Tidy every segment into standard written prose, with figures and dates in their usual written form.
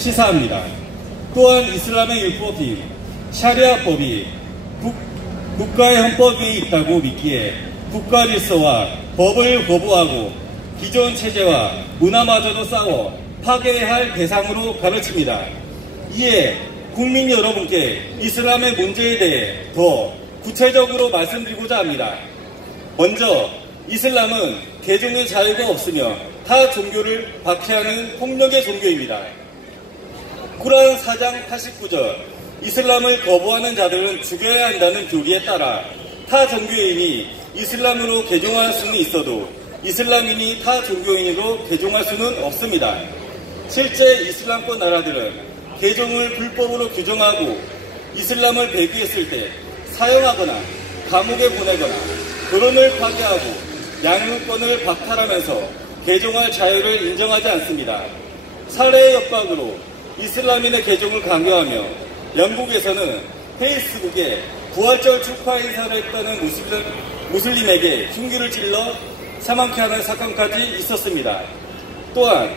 시사합니다. 또한 이슬람의 율법인 샤리아법이 국가의 헌법 위에 있다고 믿기에 국가 질서와 법을 거부하고 기존 체제와 문화마저도 싸워 파괴해야 할 대상으로 가르칩니다. 이에 국민 여러분께 이슬람의 문제에 대해 더 구체적으로 말씀드리고자 합니다. 먼저 이슬람은 개종의 자유가 없으며 타 종교를 박해하는 폭력의 종교입니다. 쿠란 4장 89절 이슬람을 거부하는 자들은 죽여야 한다는 교리에 따라 타 종교인이 이슬람으로 개종할 수는 있어도 이슬람인이 타 종교인으로 개종할 수는 없습니다. 실제 이슬람권 나라들은 개종을 불법으로 규정하고 이슬람을 배교했을 때 사형하거나 감옥에 보내거나 결혼을 파괴하고 양육권을 박탈하면서 개종할 자유를 인정하지 않습니다. 살해의 협박으로 이슬람인의 개종을 강요하며 영국에서는 페이스북에 부활절 축하 인사를 했다는 무슬림에게 흉기를 찔러 사망케 하는 사건까지 있었습니다. 또한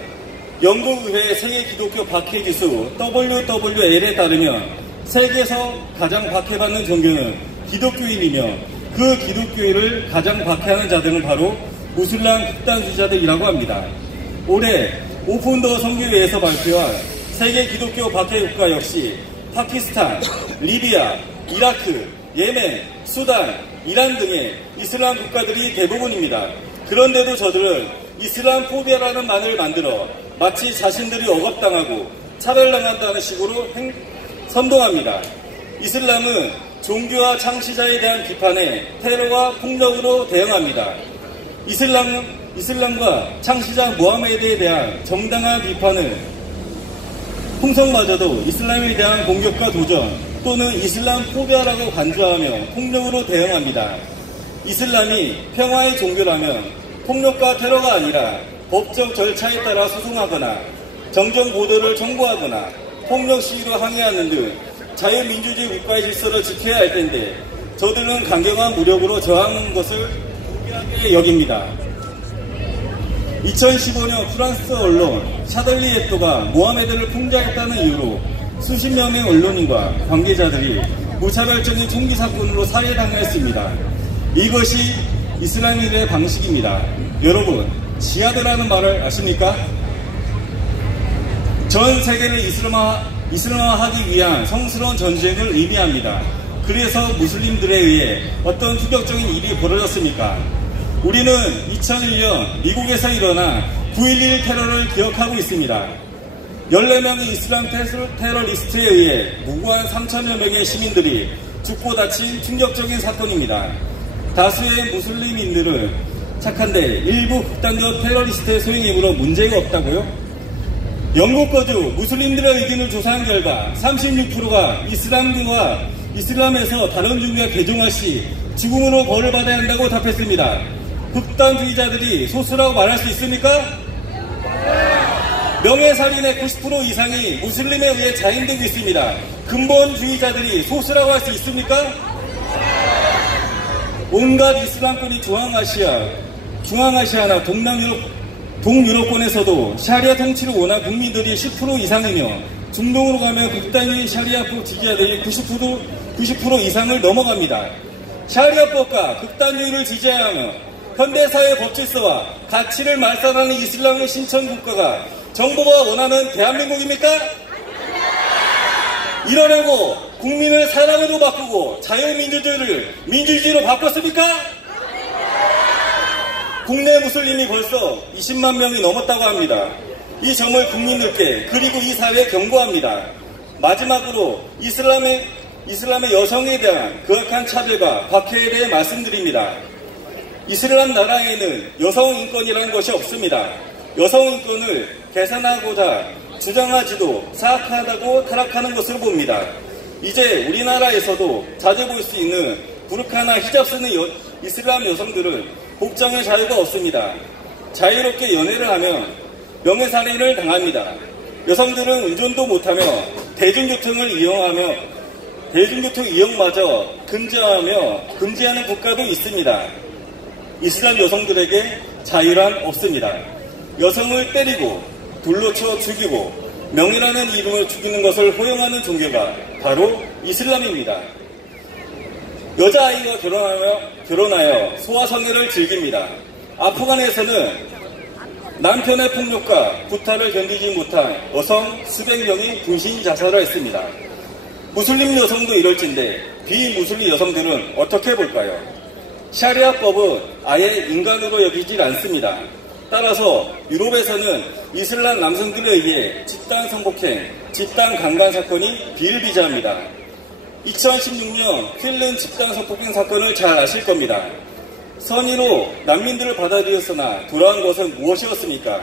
영국 의회 세계 기독교 박해지수 WWL에 따르면 세계에서 가장 박해받는 종교는 기독교인이며 그 기독교인을 가장 박해하는 자들은 바로 무슬림 극단주의자들이라고 합니다. 올해 오픈더 선교회에서 발표한 세계 기독교 박해 국가 역시 파키스탄, 리비아, 이라크, 예멘, 수단, 이란 등의 이슬람 국가들이 대부분입니다. 그런데도 저들은 이슬람 포비아라는 말을 만들어 마치 자신들이 억압당하고 차별당한다는 식으로 선동합니다. 이슬람은 종교와 창시자에 대한 비판에 테러와 폭력으로 대응합니다. 이슬람과 창시자 무하메드에 대한 정당한 비판은 풍성마저도 이슬람에 대한 공격과 도전 또는 이슬람 포비아라고 간주하며 폭력으로 대응합니다. 이슬람이 평화의 종교라면 폭력과 테러가 아니라 법적 절차에 따라 소송하거나 정정보도를 청구하거나 폭력 시위로 항의하는 등 자유민주주의 국가의 질서를 지켜야 할 텐데 저들은 강경한 무력으로 저항하는 것을 무기하게 여깁니다. 2015년 프랑스 언론 샤들리 heb도가 모하메드를 풍자했다는 이유로 수십 명의 언론인과 관계자들이 무차별적인 총기 사건으로 살해당했습니다. 이것이 이슬람인의 방식입니다. 여러분, 지하드라는 말을 아십니까? 전 세계를 이슬람화하기 위한 성스러운 전쟁을 의미합니다. 그래서 무슬림들에 의해 어떤 충격적인 일이 벌어졌습니까? 우리는 2001년 미국에서 일어난 9.11 테러를 기억하고 있습니다. 14명의 이슬람 테러리스트에 의해 무고한 3천여 명의 시민들이 죽고 다친 충격적인 사건입니다. 다수의 무슬림인들은 착한데 일부 극단적 테러리스트의 소행에 힘으로 문제가 없다고요? 영국 거주 무슬림들의 의견을 조사한 결과 36%가 이슬람에서 다른 종교가 개종할 시 죽음으로 벌을 받아야 한다고 답했습니다. 극단주의자들이 소수라고 말할 수 있습니까? 명예살인의 90% 이상이 무슬림에 의해 자인되고 있습니다. 근본주의자들이 소수라고 할 수 있습니까? 온갖 이슬람권이 중앙아시아나 동유럽권에서도 샤리아 통치를 원한 국민들이 10% 이상이며 중동으로 가면 극단주의 샤리아법 지지자들이 90% 이상을 넘어갑니다. 샤리아법과 극단주의를 지지하며 현대사회 법질서와 가치를 말살하는 이슬람의 신천국가가 정부가 원하는 대한민국입니까? 이러려고 국민을 사랑으로 바꾸고 자유민주주의를 민주주의로 바꿨습니까? 국내 무슬림이 벌써 20만 명이 넘었다고 합니다. 이 점을 국민들께 그리고 이 사회에 경고합니다. 마지막으로 이슬람의 여성에 대한 극악한 차별과 박해에 대해 말씀드립니다. 이슬람 나라에는 여성 인권이라는 것이 없습니다. 여성 인권을 개선하고자 주장하지도 사악하다고 타락하는 것으로 봅니다. 이제 우리나라에서도 자주 볼 수 있는 부르카나 히잡 쓰는 이슬람 여성들은 복장의 자유가 없습니다. 자유롭게 연애를 하면 명예살인을 당합니다. 여성들은 운전도 못하며 대중교통 이용마저 금지하는 국가도 있습니다. 이슬람 여성들에게 자유란 없습니다. 여성을 때리고 돌로 쳐 죽이고 명이라는 이름을 죽이는 것을 허용하는 종교가 바로 이슬람입니다. 여자아이가 결혼하여 소아성애를 즐깁니다. 아프간에서는 남편의 폭력과 구타를 견디지 못한 여성 수백 명이 분신 자살을 했습니다. 무슬림 여성도 이럴진데 비무슬림 여성들은 어떻게 볼까요? 샤리아법은 아예 인간으로 여기질 않습니다. 따라서 유럽에서는 이슬람 남성들에 의해 집단 성폭행, 집단 강간 사건이 비일비재합니다. 2016년 퀼른 집단 성폭행 사건을 잘 아실 겁니다. 선의로 난민들을 받아들였으나 돌아온 것은 무엇이었습니까?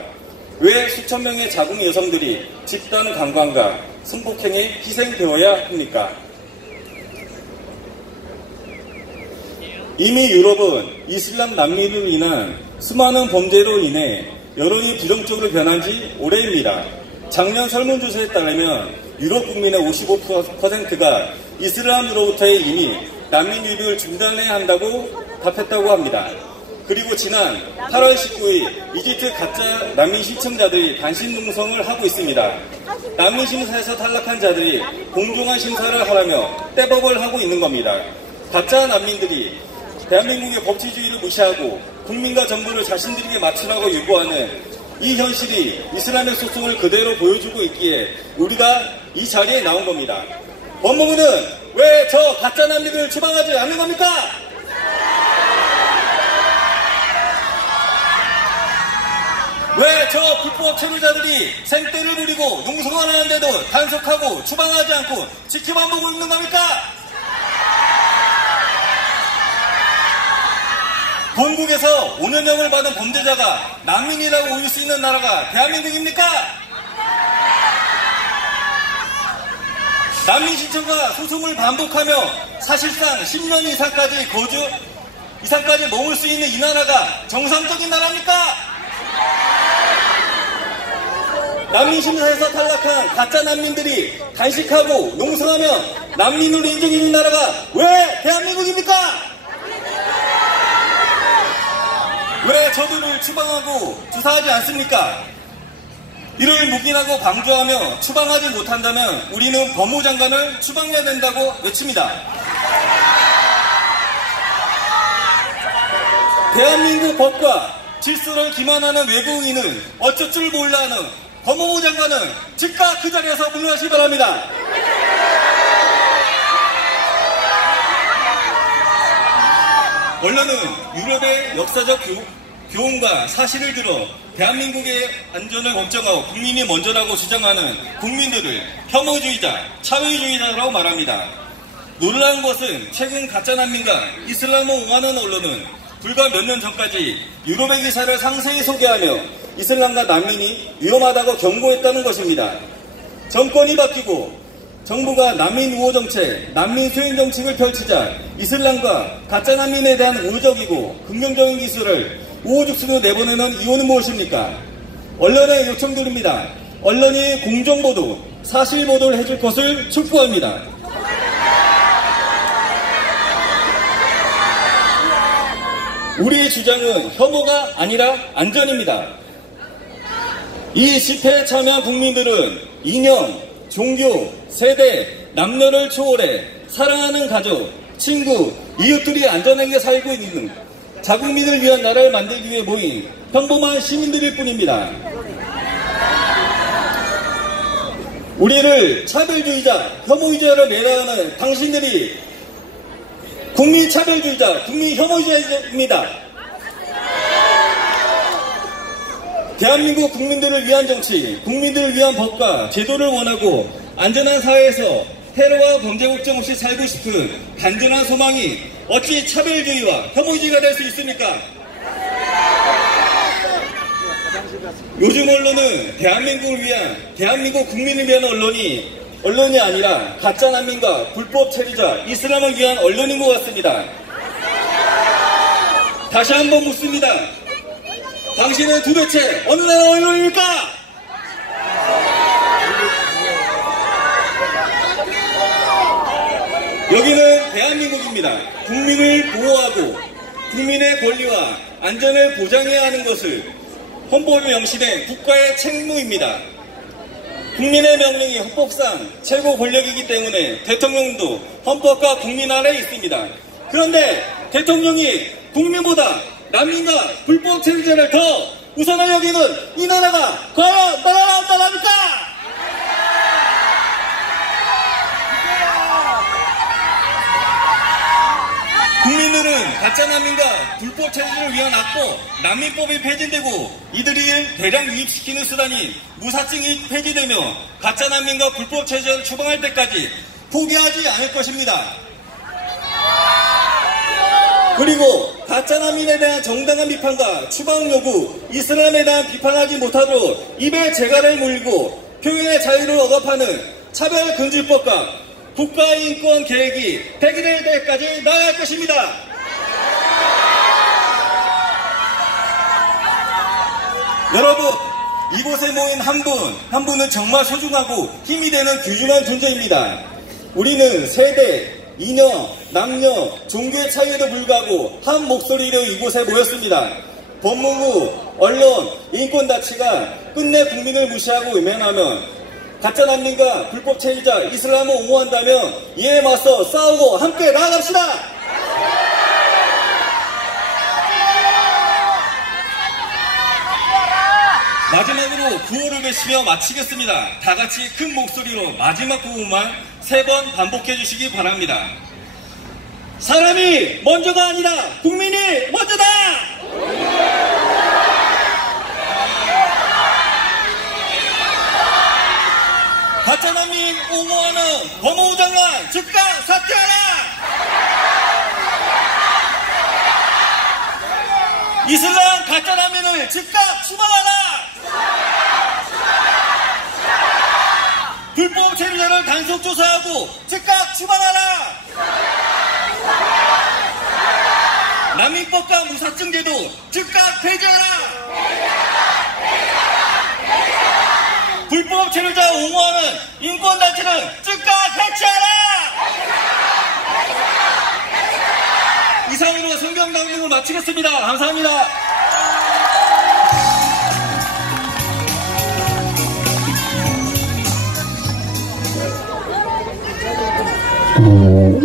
왜 수천 명의 자국 여성들이 집단 강간과 성폭행에 희생되어야 합니까? 이미 유럽은 이슬람 난민으로 인한 수많은 범죄로 인해 여론이 부정적으로 변한 지 오래입니다. 작년 설문조사에 따르면 유럽 국민의 55%가 이슬람으로부터의 이미 난민 유입을 중단해야 한다고 답했다고 합니다. 그리고 지난 8월 19일 이집트 가짜 난민 신청자들이 단신 농성을 하고 있습니다. 난민 심사에서 탈락한 자들이 공정한 심사를 하라며 떼법을 하고 있는 겁니다. 가짜 난민들이 대한민국의 법치주의를 무시하고 국민과 정부를 자신들에게 맞추라고 요구하는 이 현실이 이슬람의 속성을 그대로 보여주고 있기에 우리가 이 자리에 나온 겁니다. 법무부는 왜 저 가짜 난민을 추방하지 않는 겁니까? 왜 저 불법 체류자들이 생떼를 부리고 농성을 하는데도 단속하고 추방하지 않고 지켜만 보고 있는 겁니까? 본국에서 5년형을 받은 범죄자가 난민이라고 우길 수 있는 나라가 대한민국입니까? 난민 신청과 소송을 반복하며 사실상 10년 이상까지 머물 수 있는 이 나라가 정상적인 나라입니까? 난민 심사에서 탈락한 가짜 난민들이 단식하고 농성하며 난민으로 인정해주는 나라가 왜 대한민국입니까? 왜 저들을 추방하고 조사하지 않습니까? 이를 묵인하고 방조하며 추방하지 못한다면 우리는 법무장관을 추방해야 된다고 외칩니다. 대한민국 법과 질서를 기만하는 외국인은 어쩔 줄 몰라하는 법무부 장관은 즉각 그 자리에서 물러나시기 바랍니다. 언론은 유럽의 역사적 교훈과 사실을 들어 대한민국의 안전을 걱정하고 국민이 먼저라고 주장하는 국민들을 혐오주의자, 차별주의자라고 말합니다. 놀라운 것은 최근 가짜 난민과 이슬람을 옹호하는 언론은 불과 몇 년 전까지 유럽의 기사를 상세히 소개하며 이슬람과 난민이 위험하다고 경고했다는 것입니다. 정권이 바뀌고 정부가 난민 우호 정책, 난민 수행 정책을 펼치자 이슬람과 가짜 난민에 대한 우호적이고 긍정적인 기술을 우후죽순으로 내보내는 이유는 무엇입니까? 언론에 요청드립니다. 언론이 공정보도, 사실보도를 해줄 것을 촉구합니다. 우리의 주장은 혐오가 아니라 안전입니다. 이 집회에 참여한 국민들은 이념, 종교, 세대, 남녀를 초월해 사랑하는 가족, 친구, 이웃들이 안전하게 살고 있는 자국민을 위한 나라를 만들기 위해 모인 평범한 시민들일 뿐입니다. 우리를 차별주의자, 혐오주의자로 매달하는 당신들이 국민 차별주의자, 국민 혐오주의자입니다. 대한민국 국민들을 위한 정치, 국민들을 위한 법과 제도를 원하고 안전한 사회에서 테러와 범죄 걱정 없이 살고 싶은 단순한 소망이 어찌 차별주의와 혐오주의가 될 수 있습니까? 요즘 언론은 대한민국 국민을 위한 언론이 아니라 가짜 난민과 불법 체류자, 이슬람을 위한 언론인 것 같습니다. 다시 한번 묻습니다. 당신은 도대체 어느 나라 언론입니까? 여기는 대한민국입니다. 국민을 보호하고 국민의 권리와 안전을 보장해야 하는 것을 헌법에 명시된 국가의 책무입니다. 국민의 명령이 헌법상 최고 권력이기 때문에 대통령도 헌법과 국민 안에 있습니다. 그런데 대통령이 국민보다 난민과 불법 체류자를 더 우선을 여기는 이 나라가 과연 나라입니까? 국민들은 가짜 난민과 불법 체류를 위한 악법 난민법이 폐지되고 이들을 대량 유입시키는 수단인 무사증이 폐지되며 가짜 난민과 불법 체류를 추방할 때까지 포기하지 않을 것입니다. 그리고 가짜 난민에 대한 정당한 비판과 추방 요구, 이슬람에 대한 비판하지 못하도록 입에 재갈을 물고 표현의 자유를 억압하는 차별금지법과 국가인권 계획이 폐기될 때까지 나아갈 것입니다. 여러분, 이곳에 모인 한 분은 정말 소중하고 힘이 되는 귀중한 존재입니다. 우리는 세대, 이념, 남녀, 종교의 차이에도 불구하고 한 목소리로 이곳에 모였습니다. 법무부, 언론, 인권단체가 끝내 국민을 무시하고 외면하면 가짜 난민과 불법 체류자, 이슬람을 옹호한다면 이에 맞서 싸우고 함께 나아갑시다. 마지막으로 구호를 외치며 마치겠습니다. 다 같이 큰 목소리로 마지막 구호만 3번 반복해 주시기 바랍니다. 사람이 먼저가 아니라 국민이 먼저다! 가짜 난민 옹호하는 법무부 장관 즉각 사퇴하라! 이슬람 가짜 난민을 즉각 추방하라! 불법 체류자를 단속 조사하고 즉각 추방하라! 난민법과 무사증제도 즉각 폐지하라! 불법 체류자 옹호하는 인권단체는 즉각 해체하라! 이상으로 성경 강령을 마치겠습니다. 감사합니다.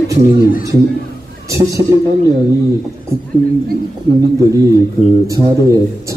주님, 지금 71만 명이 국민들이 그 청와대에